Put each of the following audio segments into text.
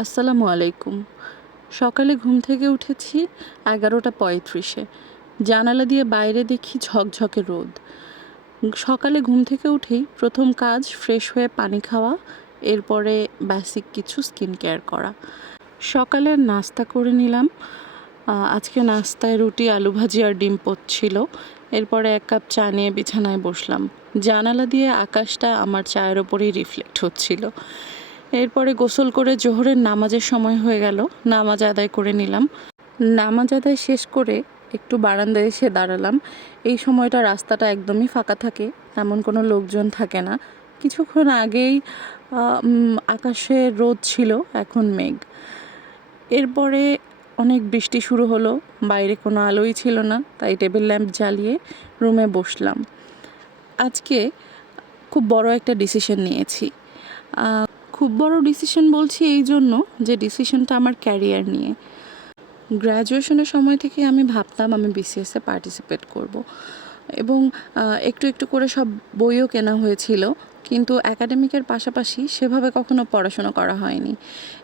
আসসালামু আলাইকুম। সকালে ঘুম থেকে উঠেছি 11টা 35-এ। জানালা দিয়ে বাইরে দেখি ঝকঝকে রোদ। সকালে ঘুম থেকে উঠেই প্রথম কাজ ফ্রেশ হয়ে পানি খাওয়া, এরপরে বেসিক কিছু স্কিন কেয়ার করা। সকালের নাস্তা করে নিলাম। আজকে নাস্তায় রুটি, আলু ভাজি আর ডিম পোচ ছিল। এরপরে 1 কাপ চা নিয়ে বিছানায় বসলাম। জানালা দিয়ে আকাশটা আমার চায়ের ওপরেই রিফ্লেক্ট হচ্ছিল। এরপরে গোসল করে জোহরের নামাজের সময় হয়ে গেল। নামাজ আদায় করে নিলাম। নামাজ আদায় শেষ করে একটু বারান্দায় এসে দাঁড়ালাম। এই সময়টা রাস্তাটা একদমই ফাঁকা থাকে, তেমন কোনো লোকজন থাকে না। কিছুক্ষণ আগেই আকাশে রোদ ছিল, এখন মেঘ। এরপরে অনেক বৃষ্টি শুরু হলো। বাইরে কোনো আলোই ছিল না, তাই টেবিল ল্যাম্প জ্বালিয়ে রুমে বসলাম। আজকে খুব বড় একটা ডিসিশন নিয়েছি। খুব বড় ডিসিশন বলছি এই জন্য যে ডিসিশনটা আমার ক্যারিয়ার নিয়ে। গ্র্যাজুয়েশনের সময় থেকে আমি ভাবতাম আমি বিসিএসে পার্টিসিপেট করব, এবং একটু একটু করে সব বইও কেনা হয়েছিল, কিন্তু একাডেমিকের পাশাপাশি সেভাবে কখনো পড়াশোনা করা হয়নি।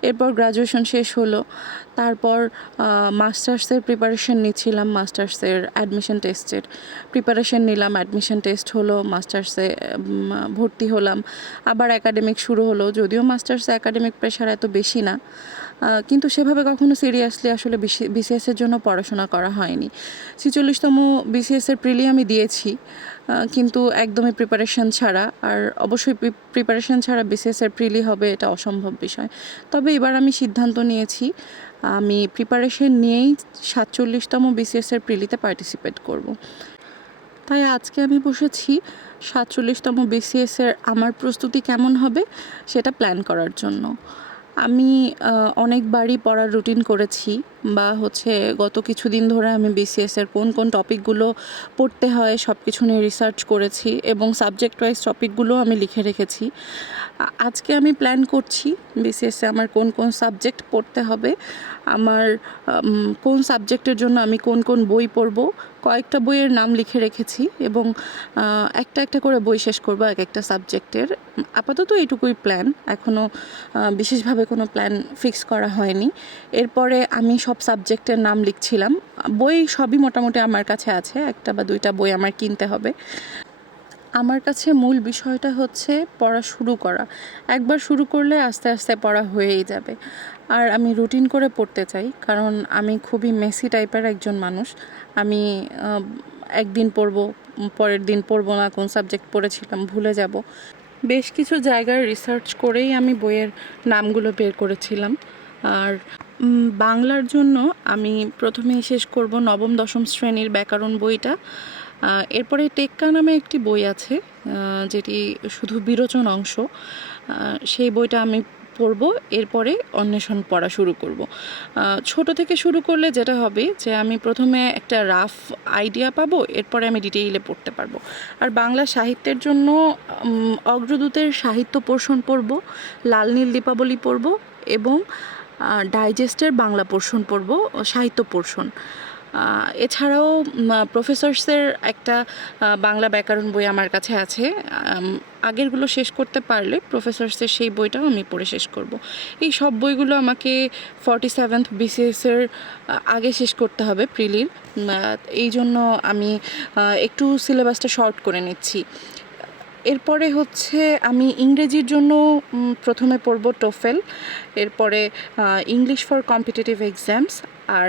এরপর গ্র্যাজুয়েশন শেষ হলো, তারপর মাস্টার্সের প্রিপারেশন নিচ্ছিলাম। মাস্টার্সের অ্যাডমিশন টেস্টের প্রিপারেশন নিলাম, অ্যাডমিশন টেস্ট হলো, মাস্টার্সে ভর্তি হলাম। আবার একাডেমিক শুরু হলো, যদিও মাস্টার্সে একাডেমিক প্রেশার এত বেশি না, কিন্তু সেভাবে কখনো সিরিয়াসলি আসলে বিসিএসের জন্য পড়াশোনা করা হয়নি। 46তম বিসিএসের প্রিলি আমি দিয়েছি, কিন্তু একদমই প্রিপারেশন ছাড়া। আর অবশ্যই প্রিপারেশন ছাড়া বিসিএসের প্রিলি হবে এটা অসম্ভব বিষয়। তবে এবার আমি সিদ্ধান্ত নিয়েছি আমি প্রিপারেশন নিয়েই 47তম বিসিএসের প্রিলিতে পার্টিসিপেট করব। তাই আজকে আমি বসেছি 47তম বিসিএসের আমার প্রস্তুতি কেমন হবে সেটা প্ল্যান করার জন্য। আমি অনেকবারই পড়ার রুটিন করেছি, বা গত কিছুদিন ধরে আমি বিসিএসের কোন কোন টপিকগুলো পড়তে হয় সব কিছু নিয়ে রিসার্চ করেছি, এবং সাবজেক্ট ওয়াইজ টপিকগুলো আমি লিখে রেখেছি। আজকে আমি প্ল্যান করছি বিসিএসে আমার কোন কোন সাবজেক্ট পড়তে হবে, আমার কোন সাবজেক্টের জন্য আমি কোন কোন বই পড়ব। কয়েকটা বইয়ের নাম লিখে রেখেছি, এবং একটা একটা করে বই শেষ করব এক একটা সাবজেক্টের। আপাতত এইটুকুই প্ল্যান, এখনও বিশেষভাবে কোনো প্ল্যান ফিক্স করা হয়নি। এরপরে আমি সব সাবজেক্টের নাম লিখছিলাম। বই সবই মোটামুটি আমার কাছে আছে, 1টা বা 2টা বই আমার কিনতে হবে। আমার কাছে মূল বিষয়টা হচ্ছে পড়া শুরু করা। একবার শুরু করলে আস্তে আস্তে পড়া হয়েই যাবে। আর আমি রুটিন করে পড়তে চাই, কারণ আমি খুবই মেসি টাইপের একজন মানুষ। আমি একদিন পড়ব, পরের দিন পড়বো না, কোন সাবজেক্ট পড়েছিলাম ভুলে যাব। বেশ কিছু জায়গায় রিসার্চ করেই আমি বইয়ের নামগুলো বের করেছিলাম। আর বাংলার জন্য আমি প্রথমেই শেষ করব 9ম-10ম শ্রেণীর ব্যাকরণ বইটা। এরপরে টেক্কা নামে একটি বই আছে, যেটি শুধু বিরোচন অংশ, সেই বইটা আমি পড়ব। এরপরে অন্বেষণ পড়া শুরু করব। ছোট থেকে শুরু করলে যেটা হবে যে আমি প্রথমে একটা রাফ আইডিয়া পাবো, এরপরে আমি ডিটেইলে পড়তে পারবো। আর বাংলা সাহিত্যের জন্য অগ্রদূতের সাহিত্য পোর্শন পড়ব, লাল নীল দীপাবলি পড়ব, এবং ডাইজেস্টের বাংলা পোর্শন পড়ব, সাহিত্য পোর্শন। এছাড়াও প্রফেসরসের একটা বাংলা ব্যাকরণ বই আমার কাছে আছে। আগেরগুলো শেষ করতে পারলে প্রফেসরসের সেই বইটাও আমি পড়ে শেষ করব। এই সব বইগুলো আমাকে 47th বিসিএসের আগে শেষ করতে হবে প্রিলির। এই জন্য আমি একটু সিলেবাসটা শর্ট করে নিচ্ছি। এরপরে আমি ইংরেজির জন্য প্রথমে পড়ব টোফেল, এরপরে ইংলিশ ফর কম্পিটিটিভ এক্সামস, আর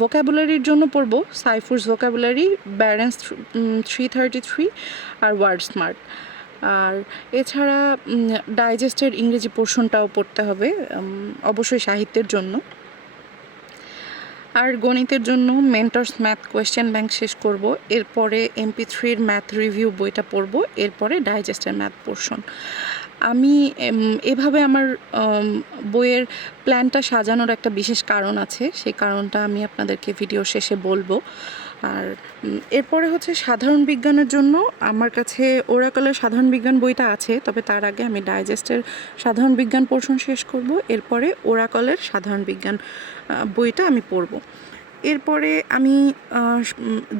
ভোকাবুলারির জন্য পড়ব সাইফুরস ভোকাবুলারি, ব্যারেন্স 333 আর ওয়ার্ড স্মার্ট। আর এছাড়া ডাইজেস্টের ইংরেজি পোর্শনটাও পড়তে হবে, অবশ্যই সাহিত্যের জন্য। আর গণিতের জন্য মেন্টরস ম্যাথ কোয়েশ্চেন ব্যাংক শেষ করব, এরপরে MP3-র ম্যাথ রিভিউ বইটা পড়ব, এরপরে ডাইজেস্টের ম্যাথ পোর্শন। আমি এভাবে আমার বইয়ের প্ল্যানটা সাজানোর একটা বিশেষ কারণ আছে, সেই কারণটা আমি আপনাদেরকে ভিডিও শেষে বলবো। আর এরপরে সাধারণ বিজ্ঞানের জন্য আমার কাছে ওরাকলের সাধারণ বিজ্ঞান বইটা আছে, তবে তার আগে আমি ডাইজেস্টের সাধারণ বিজ্ঞান পোর্শন শেষ করব, এরপরে ওরাকলের সাধারণ বিজ্ঞান বইটা আমি পড়ব। এরপরে আমি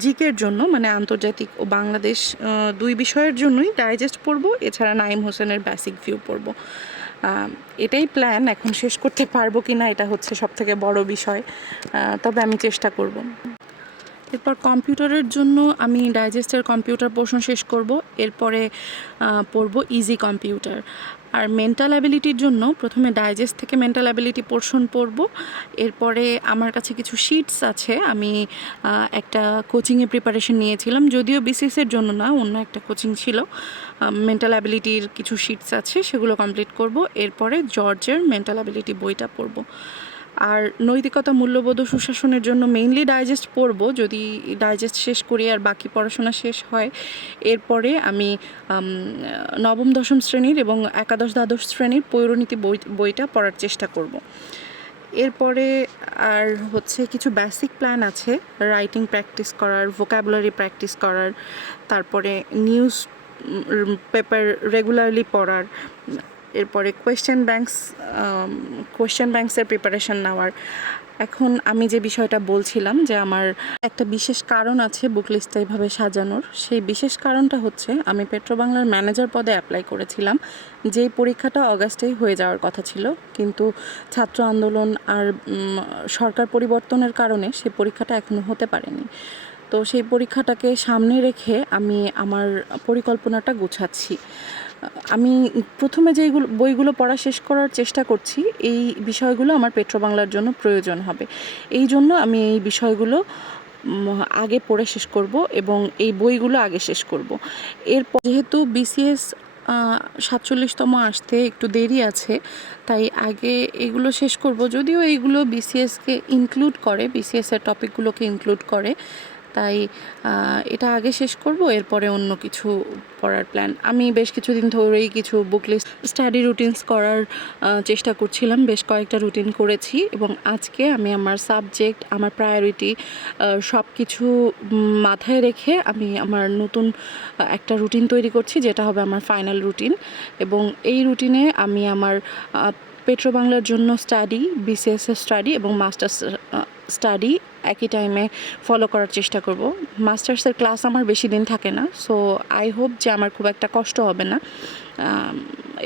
জিকের জন্য, মানে আন্তর্জাতিক ও বাংলাদেশ 2 বিষয়ের জন্যই ডাইজেস্ট পড়ব, এছাড়া নাইম হোসেনের বেসিক ভিউ পড়ব। এটাই প্ল্যান। এখন শেষ করতে পারবো কি না এটা হচ্ছে সবথেকে বড় বিষয়, তবে আমি চেষ্টা করব। এরপর কম্পিউটারের জন্য আমি ডাইজেস্টের কম্পিউটার পোর্শন শেষ করব, এরপরে পড়ব ইজি কম্পিউটার। আর মেন্টাল অ্যাবিলিটির জন্য প্রথমে ডাইজেস্ট থেকে মেন্টাল অ্যাবিলিটি পোর্শন পড়ব, এরপরে আমার কাছে কিছু শিটস আছে। আমি একটা কোচিংয়ে প্রিপারেশন নিয়েছিলাম, যদিও বিসিএসের জন্য না, অন্য একটা কোচিং ছিল। মেন্টাল অ্যাবিলিটির কিছু শিটস আছে, সেগুলো কমপ্লিট করব। এরপরে জর্জের মেন্টাল অ্যাবিলিটি বইটা পড়ব। আর নৈতিকতা, মূল্যবোধ ও সুশাসনের জন্য মেইনলি ডাইজেস্ট পড়ব। যদি ডাইজেস্ট শেষ করি আর বাকি পড়াশোনা শেষ হয়, এরপরে আমি নবম দশম শ্রেণীর এবং একাদশ দ্বাদশ শ্রেণীর পৌরনীতি বইটা পড়ার চেষ্টা করব। এরপরে আর হচ্ছে কিছু বেসিক প্ল্যান আছে, রাইটিং প্র্যাকটিস করার, ভোকাবুলারি প্র্যাকটিস করার, তারপরে নিউজ পেপার রেগুলারলি পড়ার, এরপরে কোয়েশ্চেন ব্যাংকসের প্রিপারেশন নেওয়ার। এখন আমি যে বিষয়টা বলছিলাম যে আমার একটা বিশেষ কারণ আছে বুক লিস্টটা এইভাবে সাজানোর, সেই বিশেষ কারণটা হচ্ছে আমি পেট্রোবাংলার ম্যানেজার পদে অ্যাপ্লাই করেছিলাম, যেই পরীক্ষাটা অগাস্টেই হয়ে যাওয়ার কথা ছিল, কিন্তু ছাত্র আন্দোলন আর সরকার পরিবর্তনের কারণে সেই পরীক্ষাটা এখনও হতে পারেনি। তো সেই পরীক্ষাটাকে সামনে রেখে আমি আমার পরিকল্পনাটা গোছাচ্ছি। আমি প্রথমে যেইগুলো বইগুলো পড়া শেষ করার চেষ্টা করছি, এই বিষয়গুলো আমার পেট্রোবাংলার জন্য প্রয়োজন হবে। এই জন্য আমি এই বিষয়গুলো আগে পড়ে শেষ করব এবং এই বইগুলো আগে শেষ করব। এরপর যেহেতু বিসিএস 47তম আসতে একটু দেরি আছে, তাই আগে এগুলো শেষ করব। যদিও এইগুলো বিসিএসকে ইনক্লুড করে, বিসিএসের টপিকগুলোকে ইনক্লুড করে, তাই এটা আগে শেষ করব, এরপরে অন্য কিছু পড়ার প্ল্যান। আমি বেশ কিছুদিন ধরেই কিছু বুক লিস্ট স্টাডি রুটিনস করার চেষ্টা করছিলাম, বেশ কয়েকটা রুটিন করেছি এবং আজকে আমি আমার সাবজেক্ট, আমার প্রায়োরিটি সব কিছু মাথায় রেখে আমি আমার নতুন একটা রুটিন তৈরি করছি, যেটা হবে আমার ফাইনাল রুটিন। এবং এই রুটিনে আমি আমার পেট্রোবাংলার জন্য স্টাডি, বিসিএসের স্টাডি এবং মাস্টার্স স্টাডি একই টাইমে ফলো করার চেষ্টা করব। মাস্টার্সের ক্লাস আমার বেশি দিন থাকে না, সো আই হোপ যে আমার খুব একটা কষ্ট হবে না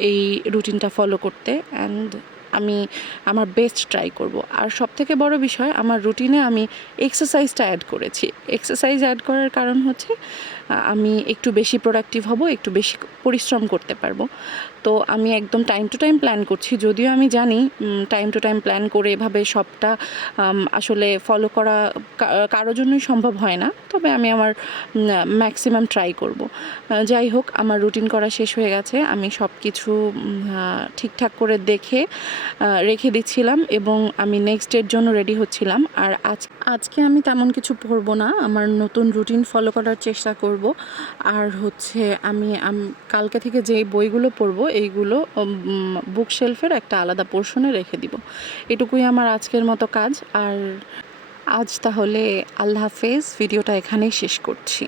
এই রুটিনটা ফলো করতে, অ্যান্ড আমি আমার বেস্ট ট্রাই করব। আর সবথেকে বড় বিষয়, আমার রুটিনে আমি এক্সারসাইজটা অ্যাড করেছি। এক্সারসাইজ অ্যাড করার কারণ হচ্ছে আমি একটু বেশি প্রোডাক্টিভ হব, একটু বেশি পরিশ্রম করতে পারবো। তো আমি একদম টাইম টু টাইম প্ল্যান করছি, যদিও আমি জানি টাইম টু টাইম প্ল্যান করে এভাবে সবটা আসলে ফলো করা কারোর জন্যই সম্ভব হয় না, তবে আমি আমার ম্যাক্সিমাম ট্রাই করব। যাই হোক, আমার রুটিন করা শেষ হয়ে গেছে। আমি সব কিছু ঠিকঠাক করে দেখে রেখে দিচ্ছিলাম এবং আমি নেক্সট ডের জন্য রেডি হচ্ছিলাম। আর আজকে আমি তেমন কিছু পড়বো না, আমার নতুন রুটিন ফলো করার চেষ্টা করব। আর হচ্ছে আমি কালকে থেকে যেই বইগুলো পড়বো এইগুলো বুক শেলফের একটা আলাদা পোর্শনে রেখে দিব। এটুকুই আমার আজকের মতো কাজ। আর আজ তাহলে আল্লাহ হাফেজ, ভিডিওটা এখানেই শেষ করছি।